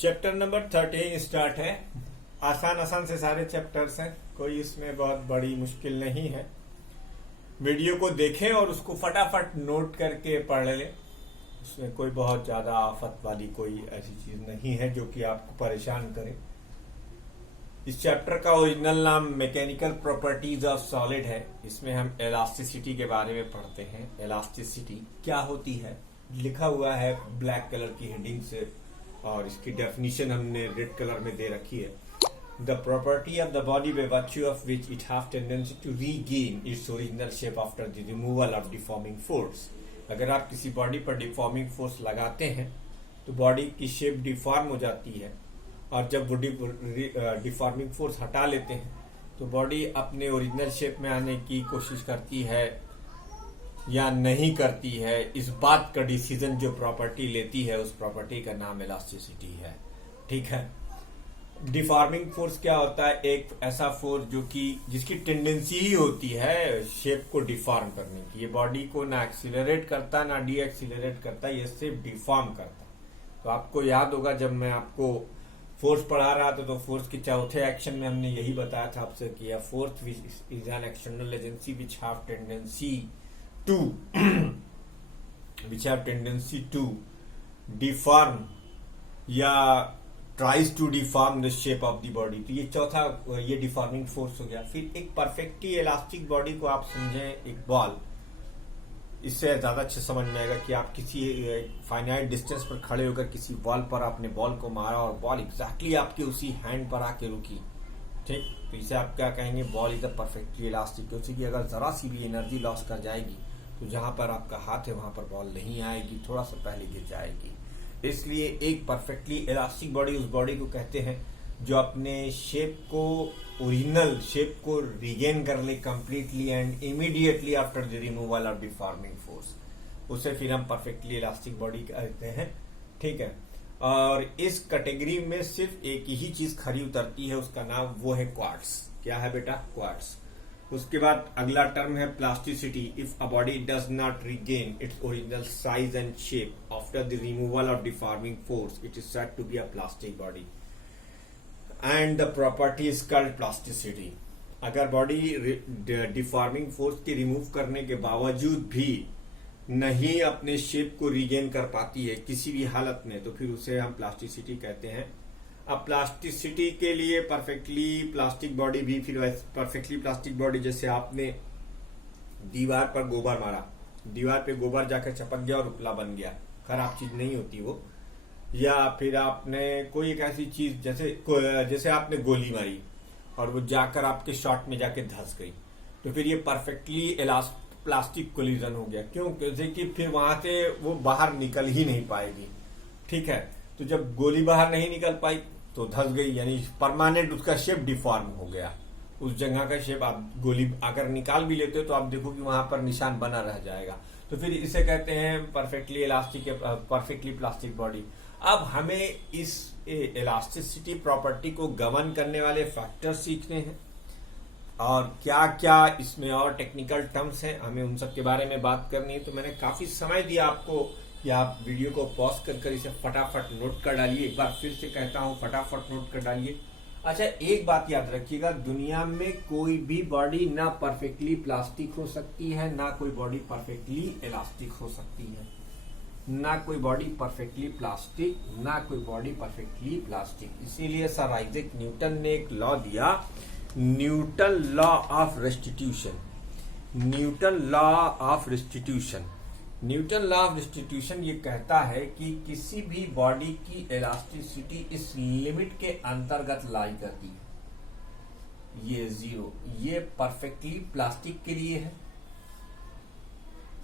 Chapter number 13 start है। आसान आसान से सारे चैप्टर्स हैं, कोई इसमें बहुत बड़ी मुश्किल नहीं है। वीडियो को देखें और उसको फटाफट नोट करके पढ़ लें। उसमें कोई बहुत ज्यादा आफत वाली कोई ऐसी चीज नहीं है जो कि आपको परेशान करे। इस चैप्टर का ओरिजिनल नाम मैकेनिकल प्रॉपर्टीज ऑफ सॉलिड है। इसमें हम इलास्टिसिटी के बारे में पढ़ते हैं। इलास्टिसिटी क्या होती है लिखा हुआ है ब्लैक कलर की हेडिंग से, और इसकी डेफिनेशन हमने रेड कलर में दे रखी है। The property of the body by virtue of which it have tendency to regain its original shape after the removal of deforming force. अगर आप किसी बॉडी पर डिफॉर्मिंग फोर्स लगाते हैं तो बॉडी की शेप डिफॉर्म हो जाती है, और जब वो डिफॉर्मिंग फोर्स हटा लेते हैं तो बॉडी अपने ओरिजिनल शेप में आने की कोशिश करती है या नहीं करती है। इस बात का डिसीजन जो प्रॉपर्टी लेती है उस प्रॉपर्टी का नाम इलास्टिसिटी है। ठीक है। डिफॉर्मिंग फोर्स क्या होता है? एक ऐसा फोर्स जो कि जिसकी टेंडेंसी ही होती है शेप को डिफॉर्म करने की। ये बॉडी को ना एक्सीलरेट करता ना डी एक्सीलरेट करता, ये सिर्फ डिफॉर्म करता। तो आपको याद होगा जब मैं आपको फोर्स पढ़ा रहा था तो फोर्स के चौथे एक्शन में हमने यही बताया था आपसे कि force is an external agency which have tendency to deform या tries to deform the shape of the body. तो ये चौथा ये डिफॉर्मिंग फोर्स हो गया। फिर एक परफेक्टली इलास्टिक बॉडी को आप समझें एक बॉल। इससे ज्यादा अच्छे समझ में आएगा कि आप किसी फाइनाइट डिस्टेंस पर खड़े होकर किसी बॉल पर आपने बॉल को मारा और बॉल एग्जैक्टली आपके उसी हैंड पर आके रुकी। ठीक, तो इसे आप क्या कहेंगे? Ball is a perfectly elastic. क्योंकि अगर जरा सी भी एनर्जी लॉस कर जाएगी तो जहां पर आपका हाथ है वहां पर बॉल नहीं आएगी, थोड़ा सा पहले गिर जाएगी। इसलिए एक परफेक्टली इलास्टिक बॉडी उस बॉडी को कहते हैं जो अपने शेप को ओरिजिनल शेप को रिगेन कर ले completely and immediately after the removal of deforming force. उसे फिर हम परफेक्टली इलास्टिक बॉडी कहते हैं। ठीक है। और इस कैटेगरी में सिर्फ एक ही चीज खरी उतरती है, उसका नाम वो है क्वार्ट्स। क्या है बेटा? क्वार्ट्स। उसके बाद अगला टर्म है plasticity. If a body does not regain its original size and shape after the removal of deforming force it is said to be a plastic body and the property is called plasticity. अगर body deforming force के remove करने के बावजूद भी नहीं अपने shape को regain कर पाती है किसी भी हालत में, तो फिर उसे हम प्लास्टिसिटी कहते हैं। अब प्लास्टिसिटी के लिए परफेक्टली प्लास्टिक बॉडी भी फिर परफेक्टली प्लास्टिक बॉडी, जैसे आपने दीवार पर गोबर मारा, दीवार पे गोबर जाकर चपक गया और उपला बन गया, खराब चीज नहीं होती वो। या फिर आपने कोई एक ऐसी चीज जैसे आपने गोली मारी और वो जाकर आपके शॉट में जाके धंस गई, तो फिर ये परफेक्टली प्लास्टिक कोलिजन हो गया। क्यों? क्योंकि फिर वहां से वो बाहर निकल ही नहीं पाएगी। ठीक है। तो जब गोली बाहर नहीं निकल पाई तो धंस गई, यानी परमानेंट उसका शेप डिफॉर्म हो गया। उस जगह का शेप आप गोली अगर निकाल भी लेते हो तो आप देखो कि वहां पर निशान बना रह जाएगा। तो फिर इसे कहते हैं perfectly elastic perfectly plastic body. अब हमें इस इलास्टिसिटी प्रॉपर्टी को गवर्न करने वाले फैक्टर सीखने हैं, और क्या क्या इसमें और टेक्निकल टर्म्स हैं हमें उन सब के बारे में बात करनी है। तो मैंने काफी समय दिया आपको कि आप वीडियो को पॉज कर इसे फटाफट नोट कर डालिए। एक बार फिर से कहता हूं, फटाफट नोट कर डालिए। अच्छा, एक बात याद रखिएगा, दुनिया में कोई भी बॉडी ना परफेक्टली प्लास्टिक हो सकती है, ना कोई बॉडी परफेक्टली इलास्टिक हो सकती है। ना कोई बॉडी परफेक्टली प्लास्टिक, ना कोई बॉडी परफेक्टली प्लास्टिक। इसीलिए सर आइजैक न्यूटन ने एक लॉ दिया, Newton law of restitution. Newton law of restitution Newton law of restitution ये कहता है कि किसी भी बॉडी की इलास्टिसिटी इस लिमिट के अंतर्गत लाई करती है। ये 0, ये परफेक्टली प्लास्टिक के लिए है।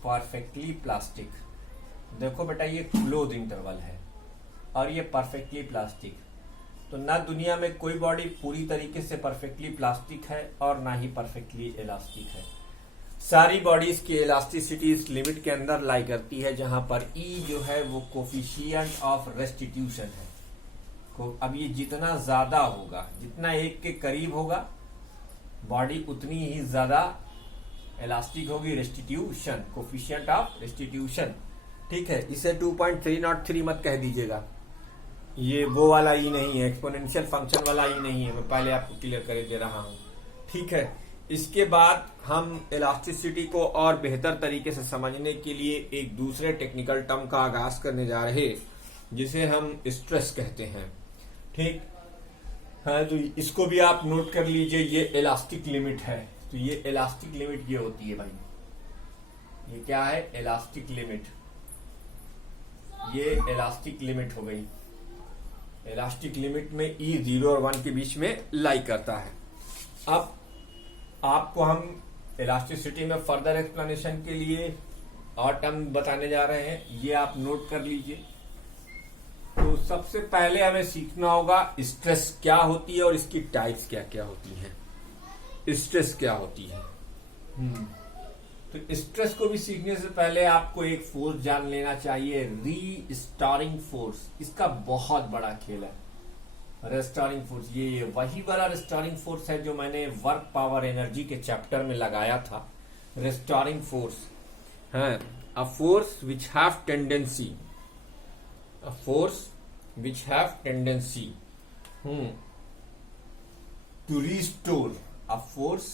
परफेक्टली प्लास्टिक, देखो बेटा ये क्लोज इंटरवल है और ये परफेक्टली प्लास्टिक। तो ना दुनिया में कोई बॉडी पूरी तरीके से परफेक्टली प्लास्टिक है और ना ही परफेक्टली इलास्टिक है। सारी बॉडीज की इलास्टिसिटी इस लिमिट के अंदर लाई करती है, जहां पर ई जो है वो कोफिशिएंट ऑफ रेस्टिट्यूशन है। अब ये जितना ज्यादा होगा, जितना 1 के करीब होगा बॉडी, उतनी ही ज्यादा इलास्टिक होगी। Restitution, coefficient of restitution. ठीक है। इसे 2.303 मत कह दीजिएगा, ये वो वाला ई नहीं है, एक्सपोनेंशियल फंक्शन वाला ई नहीं है, मैं पहले आपको क्लियर कर दे रहा हूं। ठीक है, इसके बाद हम इलास्टिसिटी को और बेहतर तरीके से समझने के लिए एक दूसरे टेक्निकल टर्म का आगाज करने जा रहे, जिसे हम स्ट्रेस कहते हैं। ठीक है, तो इसको भी आप नोट कर लीजिए, ये इलास्टिक लिमिट है। तो ये इलास्टिक लिमिट ये होती है भाई, ये क्या है, इलास्टिक लिमिट। ये इलास्टिक लिमिट हो गई। इलास्टिक लिमिट में ई 0 और 1 के बीच में लाई करता है। अब आपको हम इलास्टिसिटी में फर्दर एक्सप्लेनेशन के लिए और टर्म बताने जा रहे हैं, ये आप नोट कर लीजिए। तो सबसे पहले हमें सीखना होगा स्ट्रेस क्या होती है और इसकी टाइप्स क्या क्या होती हैं। स्ट्रेस क्या होती है, तो स्ट्रेस को भी सीखने से पहले आपको एक फोर्स जान लेना चाहिए, रीस्टोरिंग फोर्स। इसका बहुत बड़ा खेल है रेस्टोरिंग फोर्स। ये वही वाला रेस्टोरिंग फोर्स है जो मैंने वर्क पावर एनर्जी के चैप्टर में लगाया था। रेस्टोरिंग फोर्स है a force which have tendency, a force which have tendency to restore, a force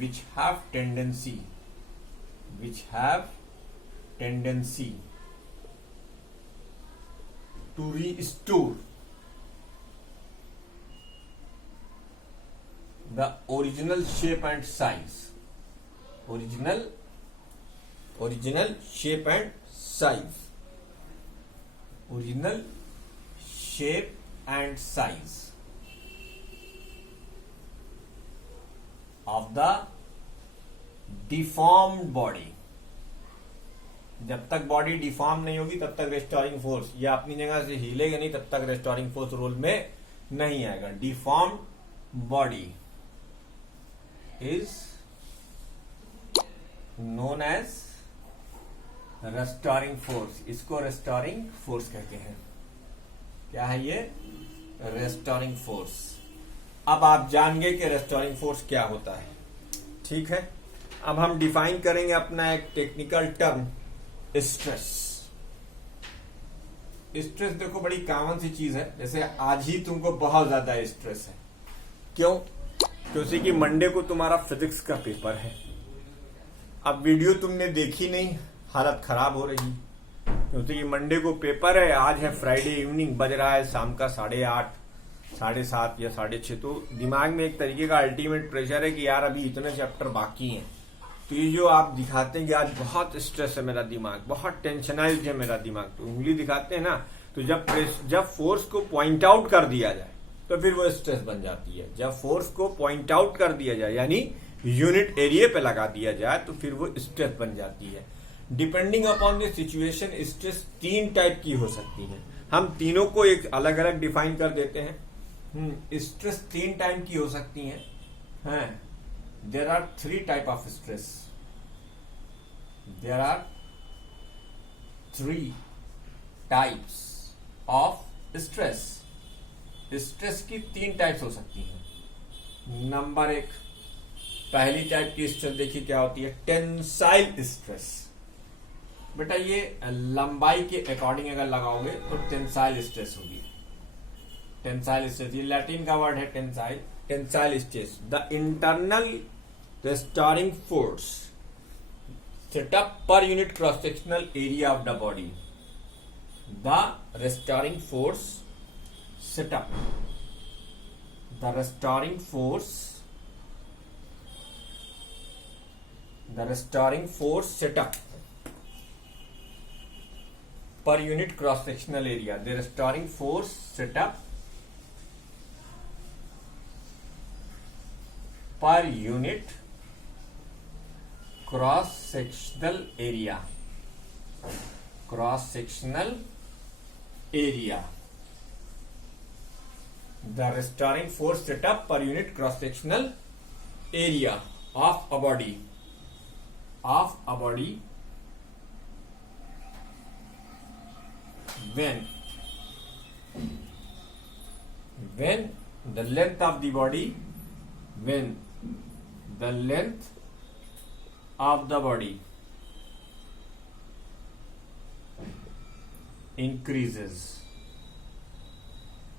which have tendency to restore the original shape and size, original shape and size, original shape and size of the deformed body। जब तक body deform नहीं होगी तब तक restoring force, या अपनी जगह से हिलेगा नहीं तब तक रेस्टोरिंग फोर्स रोल में नहीं आएगा। Deformed body is known as restoring force. इसको रेस्टोरिंग फोर्स कहते हैं। क्या है ये, रेस्टोरिंग फोर्स। अब आप जान गए कि रेस्टोरिंग फोर्स क्या होता है। ठीक है, अब हम डिफाइन करेंगे अपना एक टेक्निकल टर्म, स्ट्रेस। स्ट्रेस देखो बड़ी कॉमन सी चीज है, जैसे आज ही तुमको बहुत ज्यादा स्ट्रेस है। क्यों? क्योंकि कि मंडे को तुम्हारा फिजिक्स का पेपर है। अब वीडियो तुमने देखी नहीं, हालत खराब हो रही, क्योंकि मंडे को पेपर है। आज है फ्राइडे इवनिंग, बज रहा है शाम का 8:30, 7:30 या 6:30। तो दिमाग में एक तरीके का अल्टीमेट प्रेशर है कि यार अभी इतने चैप्टर बाकी हैं। तो ये जो आप दिखाते हैं कि आज बहुत स्ट्रेस है मेरा दिमाग, बहुत टेंशनाइज्ड है मेरा दिमाग, तो उंगली दिखाते हैं ना, तो जब फोर्स को पॉइंट आउट कर दिया जाए तो फिर वो स्ट्रेस बन जाती है। जब फोर्स को पॉइंट आउट कर दिया जाए यानी यूनिट एरिया पे लगा दिया जाए तो फिर वो स्ट्रेस बन जाती है। Depending upon the situation stress 3 type की हो सकती है। हम तीनों को एक अलग अलग डिफाइन कर देते हैं। स्ट्रेस 3 टाइप की हो सकती हैं। There are 3 type of stress. There are 3 types of stress. Stress की 3 टाइप्स हो सकती हैं। नंबर 1, पहली टाइप की स्ट्रेस देखिए क्या होती है, टेंसाइल स्ट्रेस। बेटा ये लंबाई के अकॉर्डिंग अगर लगाओगे तो टेंसाइल स्ट्रेस होगी। टेंसाइल स्ट्रेस, ये लैटिन का वर्ड है tensile. Tensile stress, the internal restoring force set up per unit cross sectional area of the body. The restoring force set up, the restoring force set up per unit cross sectional area. The restoring force set up per unit cross sectional area, cross sectional area, the restoring force set up per unit cross sectional area of a body, when the length of the body, when the length of the body increases.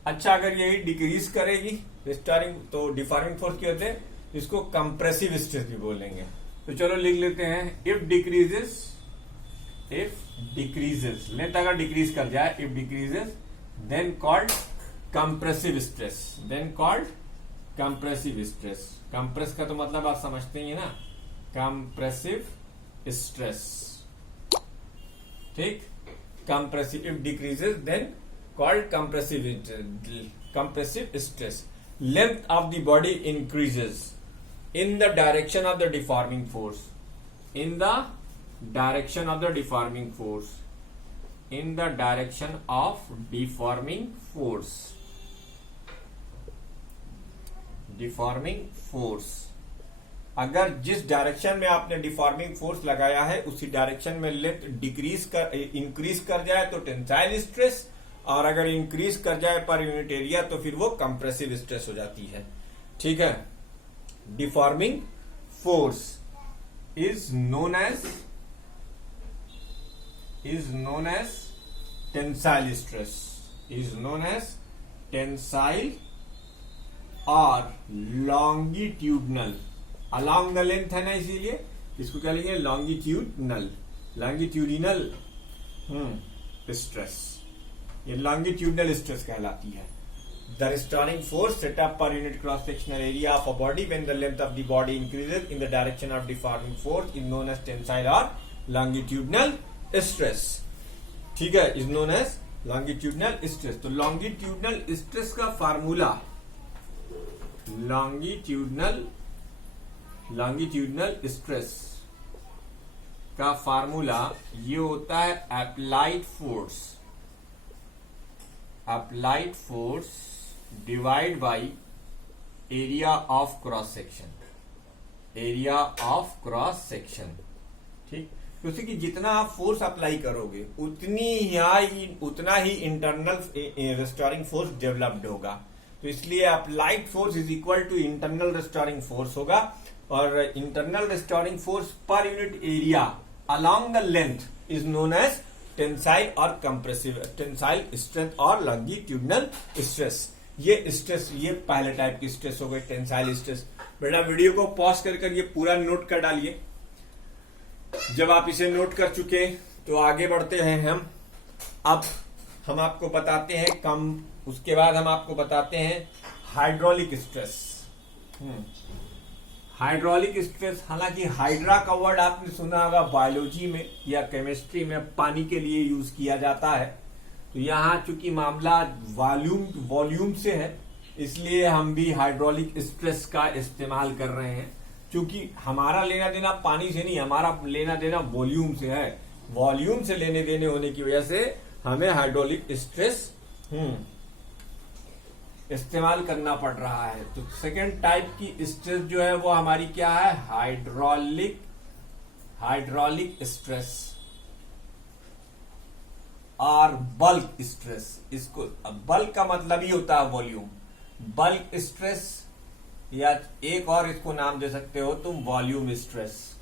अच्छा, अगर यही decrease करेगी restoring तो deforming force क्या होते हैं, इसको compressive stress भी बोलेंगे। तो चलो लिख लेते हैं, इफ डिक्रीजेस लेंथ अगर डिक्रीज कर जाए, if decreases then called compressive stress, then called compressive stress. Compress का तो मतलब आप समझते ही है ना, कंप्रेसिव स्ट्रेस, ठीक। Compressive, if decreases then called compressive stress. Length of the body increases in the direction of the deforming force, in the direction of the deforming force, in the direction of deforming force, deforming force। अगर जिस direction में आपने deforming force लगाया है उसी direction में length increase कर जाए तो टेंसाइल स्ट्रेस, और अगर इंक्रीज कर जाए पर यूनिट एरिया तो फिर वो कंप्रेसिव स्ट्रेस हो जाती है, ठीक है। Deforming force is known as tensile stress, is known as tensile और लॉन्गिट्यूडनल, अलोंग द लेंथ है ना, इसीलिए इसको क्या लेंगे, लॉन्गिट्यूडनल स्ट्रेस, ये लॉन्गिट्यूडनल स्ट्रेस कहलाती है। The restoring force set up per unit cross sectional area of a body when the length of the body increases in the direction of deforming force is known as tensile और longitudinal stress, ठीक है, is known as longitudinal stress. तो longitudinal stress का formula, longitudinal stress का formula ये होता है applied force divide by area of cross section, ठीक। तो उसी की जितना आप फोर्स अप्लाई करोगे उतना ही इंटरनल रिस्टोरिंग फोर्स डेवलप्ड होगा। तो इसलिए applied force is equal to internal restoring force होगा, और internal restoring force per unit area along the length is known as tensile और कंप्रेसिव, टेंसाइल स्ट्रेस और लॉन्गिट्यूडनल स्ट्रेस। ये स्ट्रेस, ये पहले टाइप की स्ट्रेस हो गई, टेंसाइल स्ट्रेस। बेटा वीडियो को पॉज कर ये पूरा नोट कर डालिए। जब आप इसे नोट कर चुके तो आगे बढ़ते हैं हम। अब हम आपको बताते हैं उसके बाद हम आपको बताते हैं हाइड्रोलिक स्ट्रेस। हाइड्रोलिक स्ट्रेस, हालांकि हाइड्रा का वर्ड आपने सुना होगा बायोलॉजी में या केमिस्ट्री में, पानी के लिए यूज किया जाता है। तो यहाँ चूंकि मामला वॉल्यूम से है, इसलिए हम भी हाइड्रोलिक स्ट्रेस का इस्तेमाल कर रहे हैं। क्योंकि हमारा लेना देना पानी से नहीं, हमारा लेना देना वॉल्यूम से है। वॉल्यूम से लेने देने होने की वजह से हमें हाइड्रोलिक स्ट्रेस इस्तेमाल करना पड़ रहा है। तो सेकेंड टाइप की स्ट्रेस जो है वो हमारी क्या है, हाइड्रोलिक स्ट्रेस और बल्क स्ट्रेस। इसको बल्क का मतलब ही होता है वॉल्यूम, बल्क स्ट्रेस, या एक और इसको नाम दे सकते हो तुम वॉल्यूम स्ट्रेस।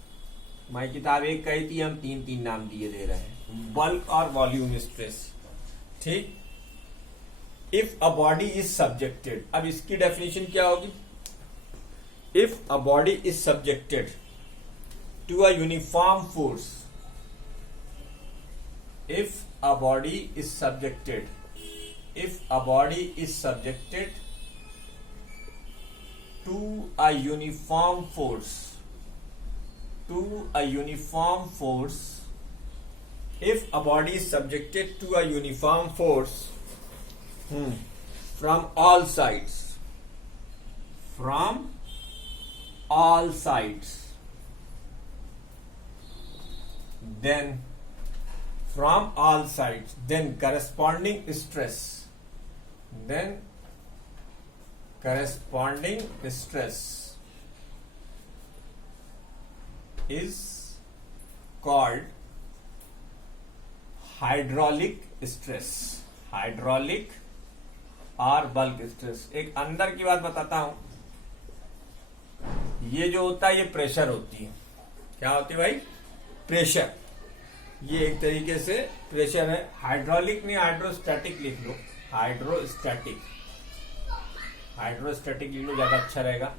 मैं किताब एक कही थी, हम तीन नाम दिए दे रहे हैं, बल्क और वॉल्यूम स्ट्रेस, ठीक। If a body is subjected, अब इसकी डेफिनेशन क्या होगी, if a body is subjected to a uniform force, if a body is subjected to a uniform force, if a body is subjected to a uniform force from all sides, then corresponding stress is called hydraulic stress, hydraulic और bulk stress. एक अंदर की बात बताता हूं, ये जो होता है ये प्रेशर होती है। क्या होती है भाई, प्रेशर। ये एक तरीके से प्रेशर है। हाइड्रोलिक नहीं, हाइड्रोस्टैटिक लिख लो, हाइड्रोस्टैटिक, हाइड्रोस्टैटिक लिख लो, ज्यादा अच्छा रहेगा।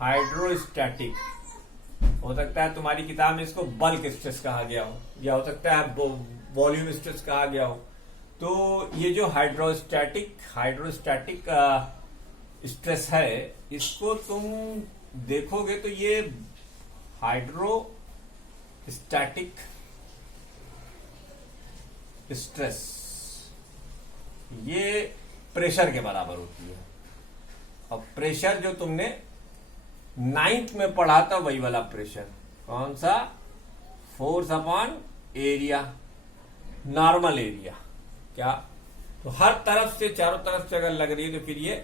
हाइड्रोस्टैटिक हो सकता है तुम्हारी किताब में इसको बल्क स्ट्रेस कहा गया हो, या हो सकता है वॉल्यूम स्ट्रेस कहा गया हो। तो ये जो हाइड्रोस्टैटिक स्ट्रेस है, इसको तुम देखोगे तो ये हाइड्रोस्टैटिक स्ट्रेस ये प्रेशर के बराबर होती है। अब प्रेशर जो तुमने 9th में पढ़ा था वही वाला प्रेशर, कौन सा? Force upon area, normal area. क्या? तो हर तरफ से, चारों तरफ से अगर लग रही है तो फिर ये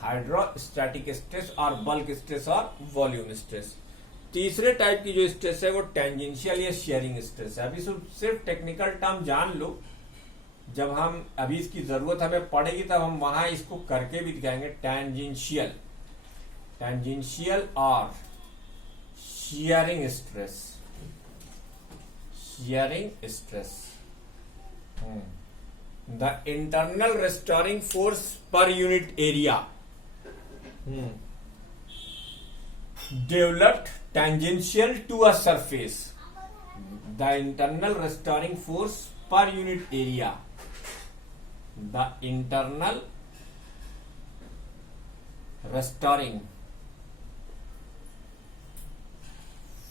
हाइड्रोस्टैटिक स्ट्रेस और बल्क स्ट्रेस और वॉल्यूम स्ट्रेस। तीसरे टाइप की जो स्ट्रेस है वो टेंजेंशियल या शेयरिंग स्ट्रेस है। अभी सिर्फ टेक्निकल टर्म जान लो, जब हम अभी इसकी जरूरत हमें पड़ेगी तब हम वहां इसको करके भी दिखाएंगे। टेंजेंशियल और sharing stress, the internal restoring force per unit area developed tangential to a surface, the internal restoring force per unit area, the internal restoring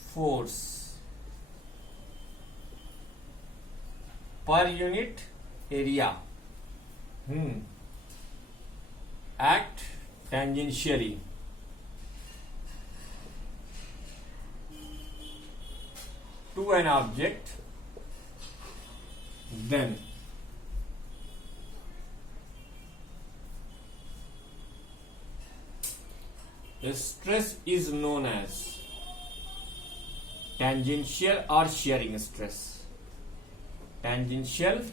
force per unit area act tangentially to an object, then stress is known as tangential or shearing stress. Tangential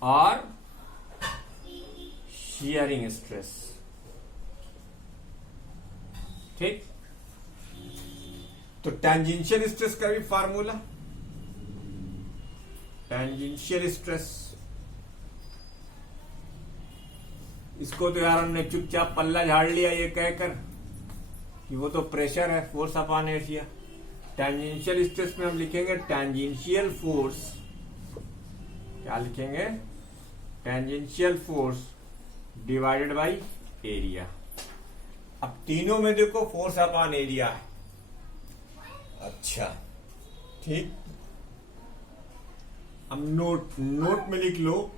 or shearing stress. ठीक। तो tangential stress का भी formula, tangential stress, इसको तो यार हमने चुपचाप पल्ला झाड़ लिया ये कहकर कि वो तो प्रेशर है, force upon area. Tangential stress में हम लिखेंगे टेंजेंशियल फोर्स, क्या लिखेंगे? Tangential force divided by area. अब तीनों में देखो फोर्स अपॉन एरिया है। अच्छा, ठीक। अब नोट में लिख लो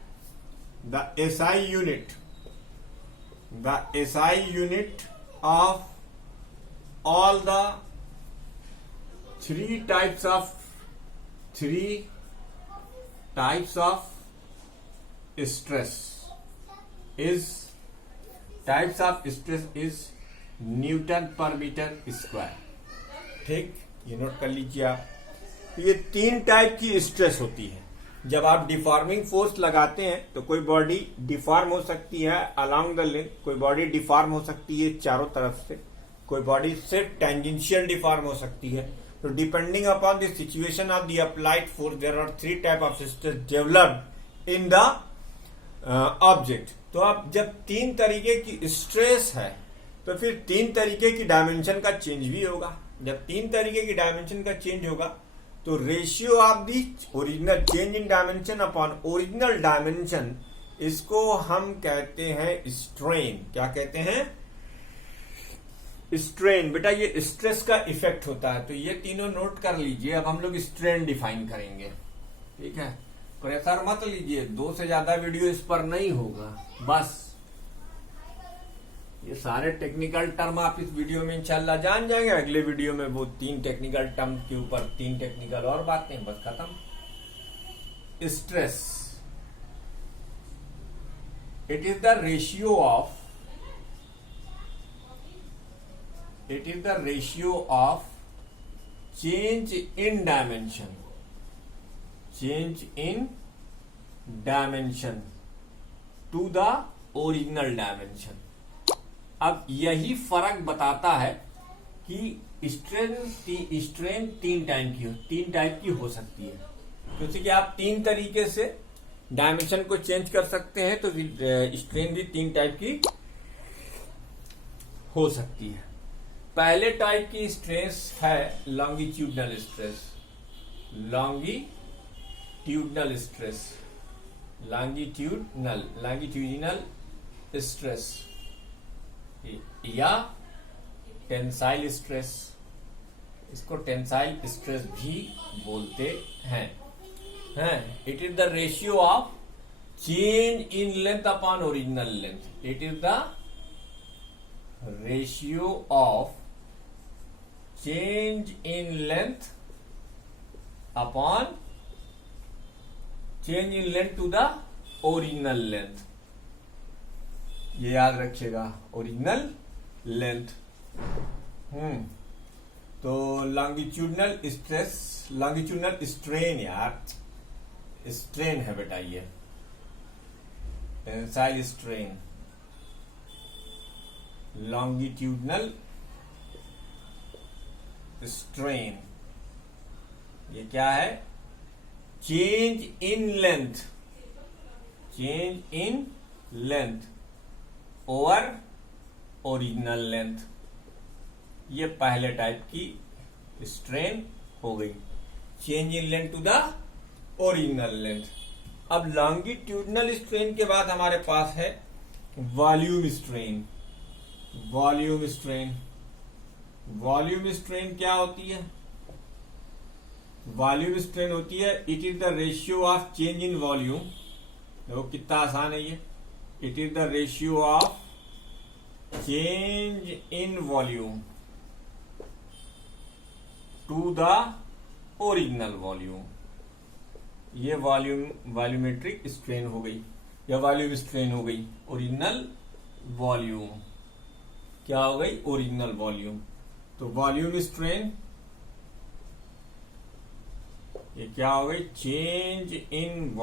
the SI unit of all the three types of stress is newton per metre square. ठीक, ये नोट कर लीजिए आप। तो ये 3 टाइप की स्ट्रेस होती है। जब आप डिफॉर्मिंग फोर्स लगाते हैं तो कोई बॉडी डिफॉर्म हो सकती है अलोंग द लेंथ, कोई बॉडी डिफॉर्म हो सकती है चारों तरफ से, कोई बॉडी सिर्फ टेंजेंशियल डिफॉर्म हो सकती है। तो depending upon the situation of the applied force there are 3 type of stress developed in the object. तो अब जब 3 तरीके की स्ट्रेस है तो फिर 3 तरीके की डायमेंशन का चेंज भी होगा। जब 3 तरीके की डायमेंशन का चेंज होगा तो ratio of the original change in dimension upon original dimension, इसको हम कहते हैं स्ट्रेन। क्या कहते हैं? स्ट्रेन। बेटा ये स्ट्रेस का इफेक्ट होता है। तो ये तीनों नोट कर लीजिए। अब हम लोग स्ट्रेन डिफाइन करेंगे, ठीक है। प्रेशर मत लीजिए, 2 से ज्यादा वीडियो इस पर नहीं होगा। बस ये सारे टेक्निकल टर्म आप इस वीडियो में इंशाल्लाह जान जाएंगे। अगले वीडियो में वो 3 टेक्निकल टर्म के ऊपर 3 टेक्निकल और बातें, बस खत्म। Stress, it is the ratio of change in dimension to the original dimension. अब यही फर्क बताता है कि स्ट्रेन तीन टाइप की हो सकती है। क्योंकि कि आप तीन तरीके से डायमेंशन को चेंज कर सकते हैं, तो स्ट्रेन भी तीन टाइप की हो सकती है। पहले टाइप की स्ट्रेस है लॉन्गिट्यूडनल स्ट्रेस। लॉन्गिट्यूडनल स्ट्रेस या टेंसाइल स्ट्रेस, इसको टेंसाइल स्ट्रेस भी बोलते हैं। It is the ratio of change in length upon original length. It is the ratio of change in length upon change in length to the original length. ये याद रखिएगा, original length. तो longitudinal strain, यार strain है बेटा, ये tensile strain, longitudinal strain, ये क्या है? Change in length over original length. ये पहले टाइप की स्ट्रेन हो गई, change in length to the original length. अब लॉन्गिट्यूडनल स्ट्रेन के बाद हमारे पास है वॉल्यूम स्ट्रेन। वॉल्यूम स्ट्रेन क्या होती है? वॉल्यूम स्ट्रेन होती है, it is the ratio of change in volume. देखो कितना आसान है ये। It is the ratio of change in volume to the original volume. ये वॉल्यूमेट्रिक स्ट्रेन हो गई या वॉल्यूम स्ट्रेन हो गई। ओरिजिनल वॉल्यूम क्या हो गई? Original volume. तो वॉल्यूम स्ट्रेन ये क्या हो गई? Change in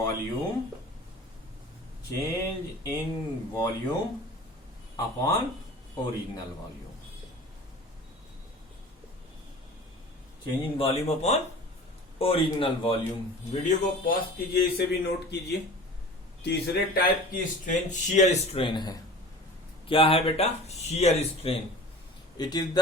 volume upon original volume. Change in volume upon original volume. Video को पॉज कीजिए, इसे भी नोट कीजिए। तीसरे टाइप की स्ट्रेन शियर स्ट्रेन है। क्या है बेटा? Shear strain. It is the